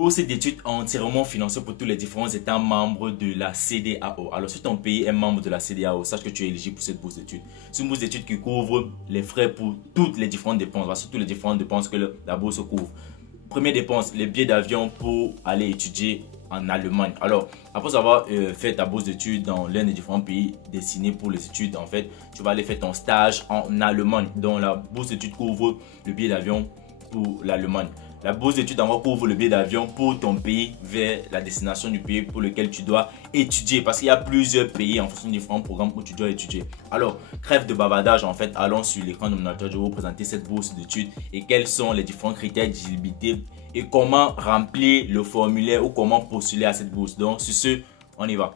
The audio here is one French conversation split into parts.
Bourse d'études entièrement financée pour tous les différents États membres de la CEDEAO. Alors, si ton pays est membre de la CEDEAO, sache que tu es éligible pour cette bourse d'études. C'est une bourse d'études qui couvre les frais pour toutes les différentes dépenses. Voici toutes les différentes dépenses que la bourse couvre. Première dépense, les billets d'avion pour aller étudier en Allemagne. Alors, après avoir fait ta bourse d'études dans l'un des différents pays destinés pour les études, en fait, tu vas aller faire ton stage en Allemagne. Donc, la bourse d'études couvre le billet d'avion pour l'Allemagne. La bourse d'études encore couvre le billet d'avion pour ton pays vers la destination du pays pour lequel tu dois étudier. Parce qu'il y a plusieurs pays en fonction de différents programmes où tu dois étudier. Alors, crève de bavardage, en fait, allons sur l'écran nominateur. Je vais vous présenter cette bourse d'études et quels sont les différents critères d'éligibilité et comment remplir le formulaire ou comment postuler à cette bourse. Donc, sur ce, on y va.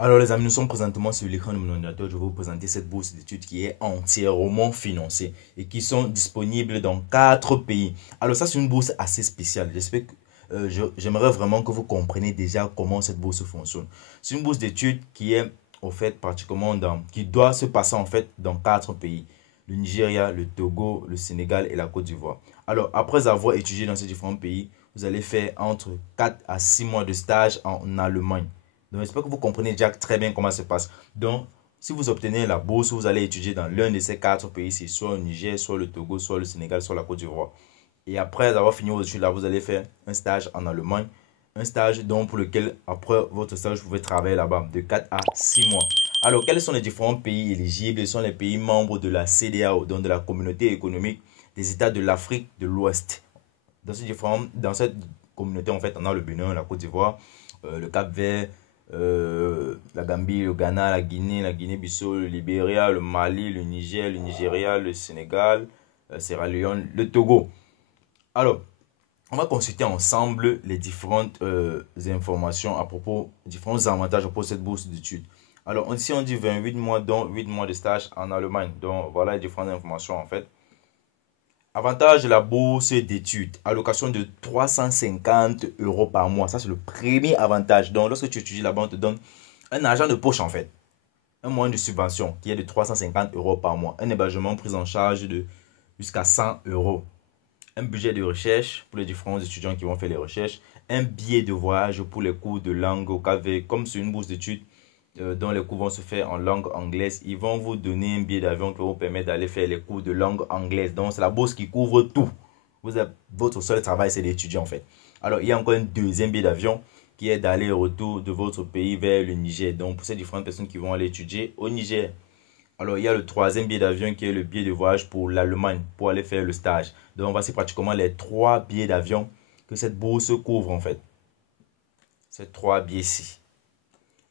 Alors les amis, nous sommes présentement sur l'écran de mon ordinateur. Je vais vous présenter cette bourse d'études qui est entièrement financée et qui sont disponibles dans 4 pays. Alors ça, c'est une bourse assez spéciale. J'espère que j'aimerais vraiment que vous compreniez déjà comment cette bourse fonctionne. C'est une bourse d'études qui est au fait pratiquement qui doit se passer en fait dans 4 pays. Le Nigeria, le Togo, le Sénégal et la Côte d'Ivoire. Alors après avoir étudié dans ces différents pays, vous allez faire entre 4 à 6 mois de stage en Allemagne. Donc, j'espère que vous comprenez déjà très bien comment ça se passe. Donc, si vous obtenez la bourse, vous allez étudier dans l'un de ces 4 pays, c'est soit le Niger, soit le Togo, soit le Sénégal, soit la Côte d'Ivoire. Et après avoir fini vos études là, vous allez faire un stage en Allemagne. Un stage donc pour lequel, après votre stage, vous pouvez travailler là-bas de 4 à 6 mois. Alors, quels sont les différents pays éligibles? Ce sont les pays membres de la CEDEAO, donc de la Communauté économique des États de l'Afrique de l'Ouest. Dans cette communauté, en fait, on a le Bénin, la Côte d'Ivoire, le Cap-Vert, la Gambie, le Ghana, la Guinée-Bissau, le Libéria, le Mali, le Niger, le Nigeria, le Sénégal, Sierra Leone, le Togo. Alors, on va consulter ensemble les différentes informations à propos, différents avantages pour cette bourse d'études. Alors, ici, on dit 28 mois, dont 8 mois de stage en Allemagne. Donc, voilà les différentes informations en fait. Avantage de la bourse d'études, allocation de 350 € par mois. Ça, c'est le premier avantage. Donc, lorsque tu étudies là-bas, on te donne un argent de poche en fait. Un moyen de subvention qui est de 350 € par mois. Un hébergement pris en charge de jusqu'à 100 €. Un budget de recherche pour les différents étudiants qui vont faire les recherches. Un billet de voyage pour les cours de langue au KV. Comme c'est une bourse d'études dont les cours vont se faire en langue anglaise, ils vont vous donner un billet d'avion qui va vous permettre d'aller faire les cours de langue anglaise. Donc, c'est la bourse qui couvre tout. Votre seul travail, c'est d'étudier en fait. Alors, il y a encore un deuxième billet d'avion qui est d'aller-retour de votre pays vers le Niger. Donc, pour ces différentes personnes qui vont aller étudier au Niger. Alors, il y a le troisième billet d'avion qui est le billet de voyage pour l'Allemagne, pour aller faire le stage. Donc, voici pratiquement les 3 billets d'avion que cette bourse couvre en fait. Ces 3 billets-ci.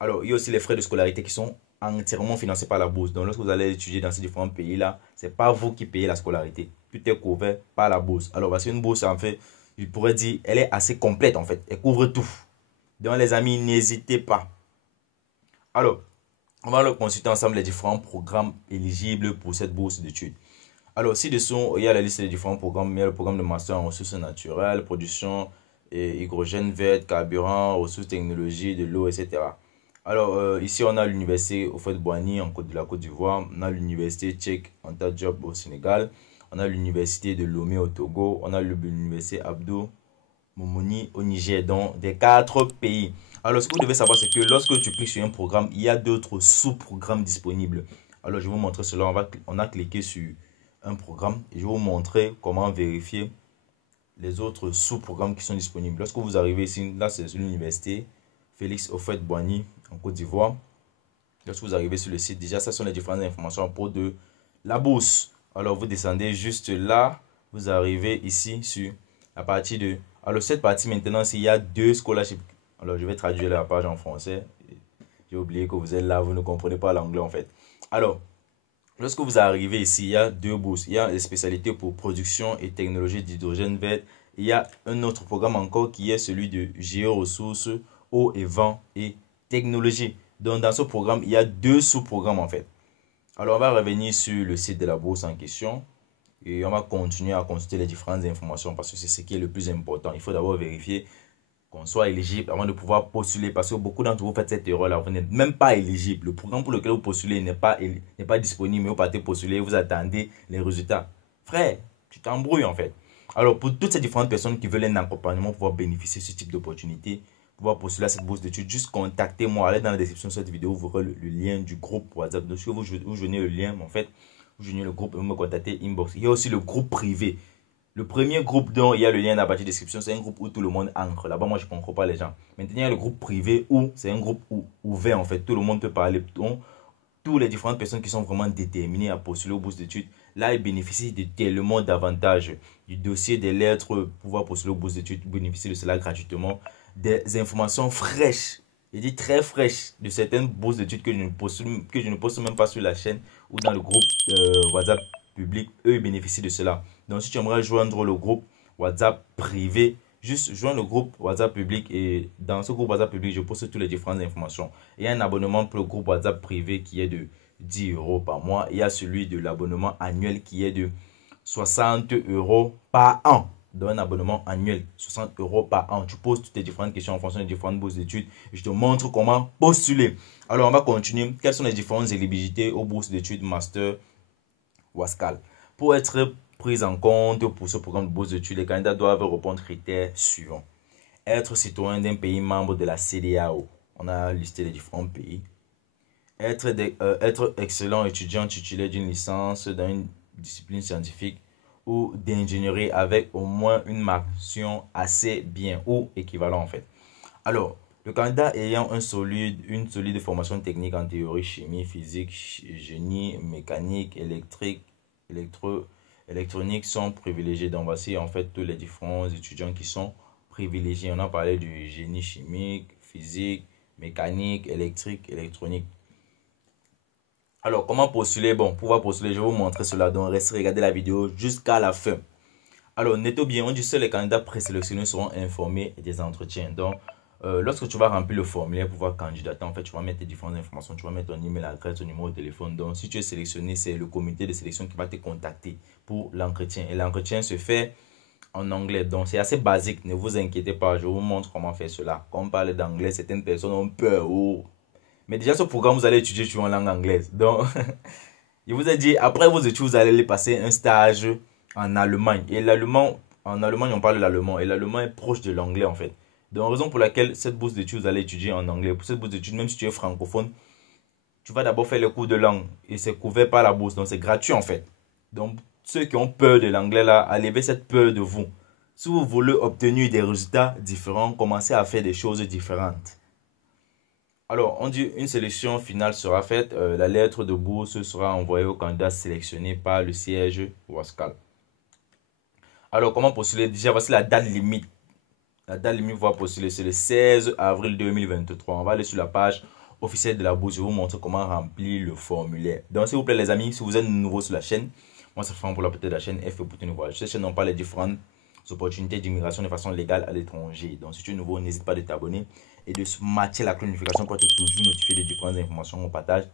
Alors, il y a aussi les frais de scolarité qui sont entièrement financés par la bourse. Donc, lorsque vous allez étudier dans ces différents pays-là, ce n'est pas vous qui payez la scolarité. Tout est couvert par la bourse. Alors, voici une bourse, en fait, je pourrais dire, elle est assez complète, en fait. Elle couvre tout. Donc, les amis, n'hésitez pas. Alors, on va consulter ensemble les différents programmes éligibles pour cette bourse d'études. Alors, ci-dessous, il y a la liste des différents programmes. Il y a le programme de master en ressources naturelles, production, hydrogène vert, carburant, ressources technologies, de l'eau, etc. Alors, ici, on a l'université Houphouët-Boigny de la Côte d'Ivoire. On a l'université Cheikh Anta Diop au Sénégal. On a l'université de Lomé au Togo. On a l'université Abdou Moumouni au Niger. Donc, des 4 pays. Alors, ce que vous devez savoir, c'est que lorsque tu cliques sur un programme, il y a d'autres sous-programmes disponibles. Alors, je vais vous montrer cela. On a cliqué sur un programme et je vais vous montrer comment vérifier les autres sous-programmes qui sont disponibles. Lorsque vous arrivez ici, là, c'est l'université Félix Houphouët-Boigny en Côte d'Ivoire. Lorsque vous arrivez sur le site, déjà, ce sont les différentes informations à propos de la bourse. Alors, vous descendez juste là. Vous arrivez ici sur la partie de... Alors, cette partie maintenant, il y a 2 scholarships. Alors, je vais traduire la page en français. J'ai oublié que vous êtes là, vous ne comprenez pas l'anglais en fait. Alors, lorsque vous arrivez ici, il y a 2 bourses. Il y a les spécialités pour production et technologie d'hydrogène vert. Il y a un autre programme encore qui est celui de géoressources, eau et vent et technologie. Donc, dans ce programme, il y a 2 sous-programmes en fait. Alors, on va revenir sur le site de la bourse en question. Et on va continuer à consulter les différentes informations parce que c'est ce qui est le plus important. Il faut d'abord vérifier qu'on soit éligible avant de pouvoir postuler parce que beaucoup d'entre vous faites cette erreur-là. Vous n'êtes même pas éligible. Le programme pour lequel vous postulez n'est pas disponible, mais vous partez postuler, vous attendez les résultats. Frère, tu t'embrouilles en fait. Alors, pour toutes ces différentes personnes qui veulent un accompagnement pour pouvoir bénéficier de ce type d'opportunité, pouvoir postuler à cette bourse d'études, juste contactez-moi. Allez dans la description de cette vidéo, vous verrez le lien du groupe WhatsApp. Donc, si vous joignez le lien, en fait, vous joignez le groupe et vous me contactez inbox. Il y a aussi le groupe privé. Le premier groupe dont il y a le lien dans la partie description, c'est un groupe où tout le monde entre. Là-bas, moi, je ne comprends pas les gens. Maintenant, il y a le groupe privé où c'est un groupe ouvert, en fait. Tout le monde peut parler. Donc, toutes les différentes personnes qui sont vraiment déterminées à postuler aux bourses d'études, là, ils bénéficient de tellement d'avantages. Du dossier des lettres, pouvoir postuler aux bourses d'études, bénéficier de cela gratuitement. Des informations fraîches, je dis très fraîches, de certaines bourses d'études que je ne poste même pas sur la chaîne ou dans le groupe WhatsApp public. Eux, ils bénéficient de cela. Donc, si tu aimerais joindre le groupe WhatsApp privé, juste joins le groupe WhatsApp public et dans ce groupe WhatsApp public, je poste toutes les différentes informations. Il y a un abonnement pour le groupe WhatsApp privé qui est de 10 euros par mois. Il y a celui de l'abonnement annuel qui est de 60 euros par an. Donc un abonnement annuel, 60 euros par an. Tu poses toutes les différentes questions en fonction des différentes bourses d'études. Je te montre comment postuler. Alors on va continuer. Quelles sont les différentes éligibilités aux bourses d'études Master Wascal? Pour être prise en compte pour ce programme de bourse d'études, les candidats doivent répondre aux critères suivants. Être citoyen d'un pays membre de la CEDEAO. On a listé les différents pays. Être excellent étudiant titulaire d'une licence dans une discipline scientifique ou d'ingénierie avec au moins une mention assez bien ou équivalent en fait. Alors, le candidat ayant une solide formation technique en théorie, chimie, physique, génie, mécanique, électronique sont privilégiés. Donc, voici en fait tous les différents étudiants qui sont privilégiés. On a parlé du génie chimique, physique, mécanique, électrique, électronique. Alors, comment postuler? Bon, pour pouvoir postuler, je vais vous montrer cela. Donc, restez regarder la vidéo jusqu'à la fin. Alors, notez bien, on dit que les candidats présélectionnés seront informés des entretiens. Donc, lorsque tu vas remplir le formulaire pour pouvoir candidater, en fait, tu vas mettre tes différentes informations. Tu vas mettre ton email adresse, ton numéro de téléphone. Donc, si tu es sélectionné, c'est le comité de sélection qui va te contacter pour l'entretien. Et l'entretien se fait en anglais. Donc, c'est assez basique. Ne vous inquiétez pas. Je vous montre comment faire cela. Quand on parle d'anglais, certaines personnes ont peur. Mais déjà, ce programme, vous allez étudier en langue anglaise. Donc, je vous ai dit, après vos études, vous allez passer un stage en Allemagne. Et l'allemand, en Allemagne, on parle l'allemand. Et l'allemand est proche de l'anglais, en fait. Donc, raison pour laquelle cette bourse d'études, vous allez étudier en anglais. Pour cette bourse d'études, même si tu es francophone, tu vas d'abord faire les cours de langue. Et c'est couvert par la bourse. Donc, c'est gratuit, en fait. Donc, ceux qui ont peur de l'anglais, là, enlevez cette peur de vous. Si vous voulez obtenir des résultats différents, commencez à faire des choses différentes. Alors, on dit une sélection finale sera faite. La lettre de bourse sera envoyée au candidat sélectionné par le siège Wascal. Alors, comment postuler? Déjà, voici la date limite. La date limite pour postuler, c'est le 16 avril 2023. On va aller sur la page officielle de la bourse. Je vais vous montrer comment remplir le formulaire. Donc, s'il vous plaît, les amis, si vous êtes nouveau sur la chaîne, moi, c'est Franck pour la petite de la chaîne F pour te voir. Cette chaîne, on parle des différentes opportunités d'immigration de façon légale à l'étranger. Donc, si tu es nouveau, n'hésite pas de t'abonner et de matcher la cloche de notification pour être toujours notifié des différentes informations qu'on partage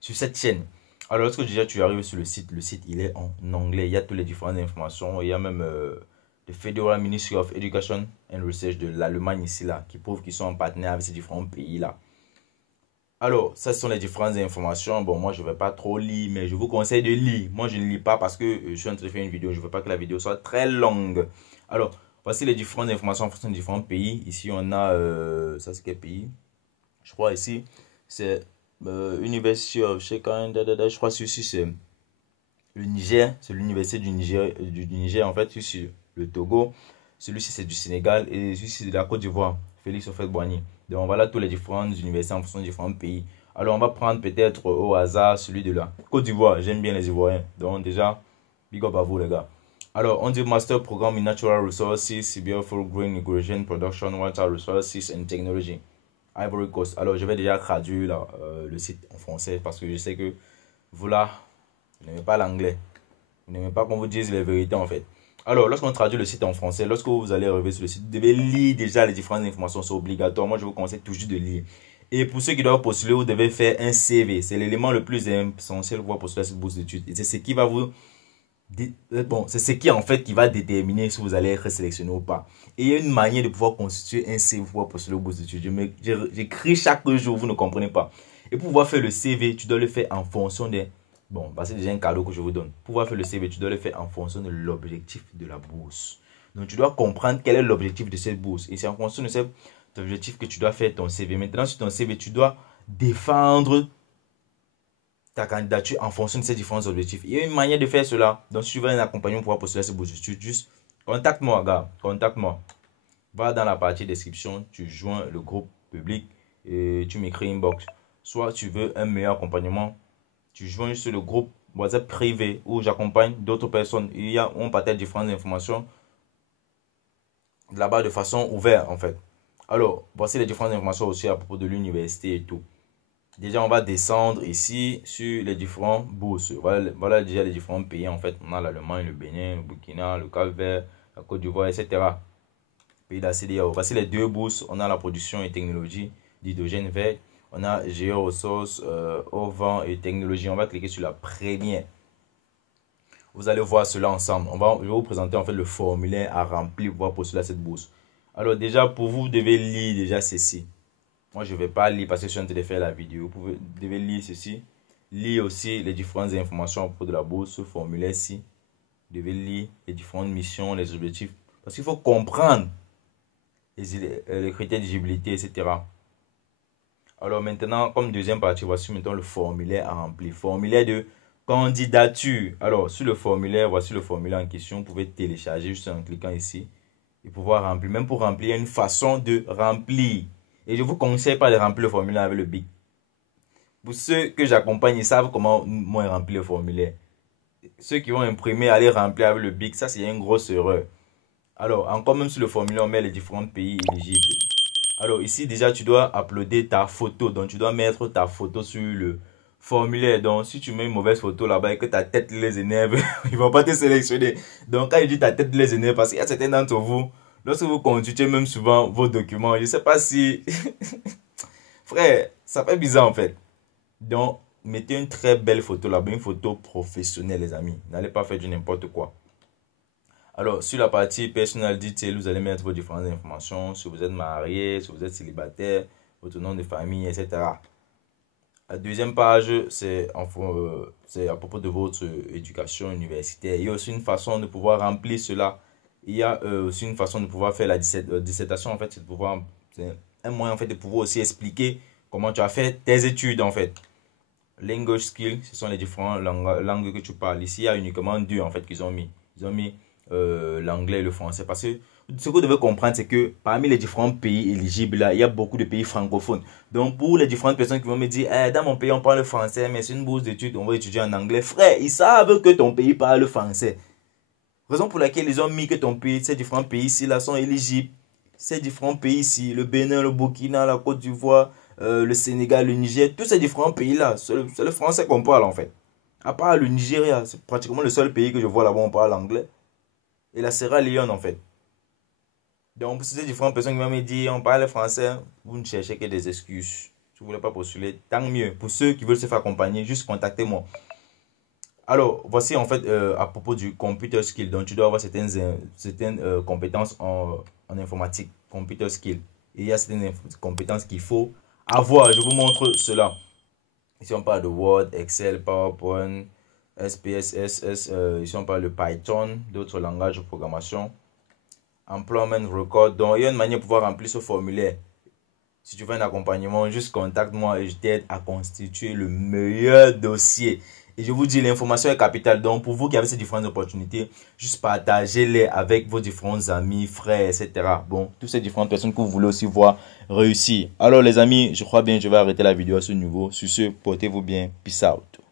sur cette chaîne. Alors, lorsque déjà tu arrives sur le site il est en anglais. Il y a toutes les différentes informations. Il y a même le Federal Ministry of Education and Research de l'Allemagne ici là, qui prouve qu'ils sont en partenariat avec ces différents pays là. Alors, ça ce sont les différentes informations. Bon, moi je ne vais pas trop lire, mais je vous conseille de lire. Moi je ne lis pas parce que je suis en train de faire une vidéo. Je ne veux pas que la vidéo soit très longue. Alors, voici les différentes informations en fonction des différents pays. Ici, on a, ça c'est quel pays? Je crois ici, c'est University of Chicago. Je crois que ici c'est le Niger. C'est l'université du Niger, en fait. Ici, le Togo. Celui-ci, c'est du Sénégal. Et celui-ci, c'est de la Côte d'Ivoire. Félix Houphouët-Boigny. Donc, voilà tous les différentes universités en fonction des différents pays. Alors, on va prendre peut-être au hasard celui de la Côte d'Ivoire. J'aime bien les Ivoiriens. Donc, déjà, big up à vous, les gars. Alors, on dit Master Programme in Natural Resources, Biofuel Green Ingredient Production, Water Resources and Technology, Ivory Coast. Alors, je vais déjà traduire là, le site en français parce que je sais que vous là, vous n'aimez pas l'anglais. Vous n'aimez pas qu'on vous dise les vérités en fait. Alors, lorsqu'on traduit le site en français, lorsque vous allez arriver sur le site, vous devez lire déjà les différentes informations. C'est obligatoire. Moi, je vous conseille toujours de lire. Et pour ceux qui doivent postuler, vous devez faire un CV. C'est l'élément le plus essentiel pour postuler à cette bourse d'études. Et c'est ce qui va vous... Bon, c'est ce qui en fait qui va déterminer si vous allez être sélectionné ou pas. Et il y a une manière de pouvoir constituer un CV pour postuler aux bourses d'études. J'écris chaque jour, vous ne comprenez pas. Et pour pouvoir faire le CV, tu dois le faire en fonction des... Bon, bah c'est déjà un cadeau que je vous donne. Pour pouvoir faire le CV, tu dois le faire en fonction de l'objectif de la bourse. Donc, tu dois comprendre quel est l'objectif de cette bourse. Et c'est en fonction de cet objectif que tu dois faire ton CV. Maintenant, sur ton CV, tu dois défendre ta candidature en fonction de ces différents objectifs. Il y a une manière de faire cela. Donc, si tu veux un accompagnement pour pouvoir postuler à cette bourse d'études, juste contacte-moi, gars. Contacte-moi. Va dans la partie description, tu joins le groupe public et tu m'écris inbox. Soit tu veux un meilleur accompagnement, tu joins sur le groupe WhatsApp privé où j'accompagne d'autres personnes. On partage différentes informations là-bas de façon ouverte en fait. Alors, voici les différentes informations aussi à propos de l'université et tout. Déjà, on va descendre ici sur les différents bourses. Voilà déjà les différents pays en fait. On a l'Allemagne, le Bénin, le Burkina, le Cap-Vert, la Côte d'Ivoire, etc. Pays de la CEDEAO. Voici les deux bourses. On a la production et technologie d'hydrogène vert. On a géoressources, eau, vent et technologie. On va cliquer sur la première. Vous allez voir cela ensemble. Je vais vous présenter en fait le formulaire à remplir pour pouvoir postuler à cette bourse. Alors déjà, pour vous, vous devez lire déjà ceci. Moi, je ne vais pas lire parce que je suis en train de faire la vidéo. Vous devez lire ceci. Lire aussi les différentes informations à propos de la bourse, ce formulaire-ci. Vous devez lire les différentes missions, les objectifs. Parce qu'il faut comprendre les critères d'éligibilité, etc. Alors maintenant, comme deuxième partie, voici maintenant le formulaire à remplir. Formulaire de candidature. Alors, sur le formulaire, voici le formulaire en question. Vous pouvez télécharger juste en cliquant ici et pouvoir remplir. Même pour remplir, il y a une façon de remplir. Et je ne vous conseille pas de remplir le formulaire avec le BIC. Pour ceux que j'accompagne, ils savent comment moi remplir le formulaire. Ceux qui vont imprimer, aller remplir avec le BIC, ça c'est une grosse erreur. Alors, encore même sur le formulaire, on met les différents pays éligibles. Alors ici déjà, tu dois uploader ta photo. Donc, tu dois mettre ta photo sur le formulaire. Donc, si tu mets une mauvaise photo là-bas et que ta tête les énerve, ils ne vont pas te sélectionner. Donc, quand je dis ta tête les énerve, parce qu'il y a certains d'entre vous, lorsque vous consultez même souvent vos documents, je ne sais pas si... Frère, ça fait bizarre en fait. Donc, mettez une très belle photo là-bas, une photo professionnelle les amis. N'allez pas faire du n'importe quoi. Alors, sur la partie personal detail, vous allez mettre vos différentes informations, si vous êtes marié, si vous êtes célibataire, votre nom de famille, etc. La deuxième page, c'est à propos de votre éducation universitaire. Il y a aussi une façon de pouvoir remplir cela. Il y a aussi une façon de pouvoir faire la dissertation, en fait, c'est un moyen en fait de pouvoir aussi expliquer comment tu as fait tes études, en fait. Language skills, ce sont les différentes langues que tu parles. Ici, il y a uniquement deux, en fait, qu'ils ont mis. Ils ont mis l'anglais et le français. Parce que ce que vous devez comprendre, c'est que parmi les différents pays éligibles, là, il y a beaucoup de pays francophones. Donc, pour les différentes personnes qui vont me dire, dans mon pays, on parle le français, mais c'est une bourse d'études, on va étudier en anglais. Frère, ils savent que ton pays parle le français. Raison pour laquelle ils ont mis que ton pays, ces différents pays ici, là, sont éligibles. Ces différents pays ici, le Bénin, le Burkina, la Côte d'Ivoire, le Sénégal, le Niger, tous ces différents pays-là, c'est le français qu'on parle en fait. À part le Nigeria, c'est pratiquement le seul pays que je vois là-bas où on parle anglais. Et la Sierra Leone en fait. Donc pour ces différentes personnes qui vont me dire on parle français, vous ne cherchez que des excuses. Si vous ne voulez pas postuler, tant mieux. Pour ceux qui veulent se faire accompagner, juste contactez-moi. Alors, voici en fait à propos du computer skill. Donc, tu dois avoir certaines compétences en informatique, computer skill. Et il y a certaines compétences qu'il faut avoir. Je vous montre cela. Ici, on parle de Word, Excel, PowerPoint, SPSS. Ici, on parle de Python, d'autres langages de programmation. Employment record. Donc, il y a une manière de pouvoir remplir ce formulaire. Si tu veux un accompagnement, juste contacte-moi et je t'aide à constituer le meilleur dossier. Et je vous dis, l'information est capitale. Donc, pour vous qui avez ces différentes opportunités, juste partagez-les avec vos différents amis, frères, etc. Bon, toutes ces différentes personnes que vous voulez aussi voir réussir. Alors, les amis, je crois bien que je vais arrêter la vidéo à ce niveau. Sur ce, portez-vous bien. Peace out.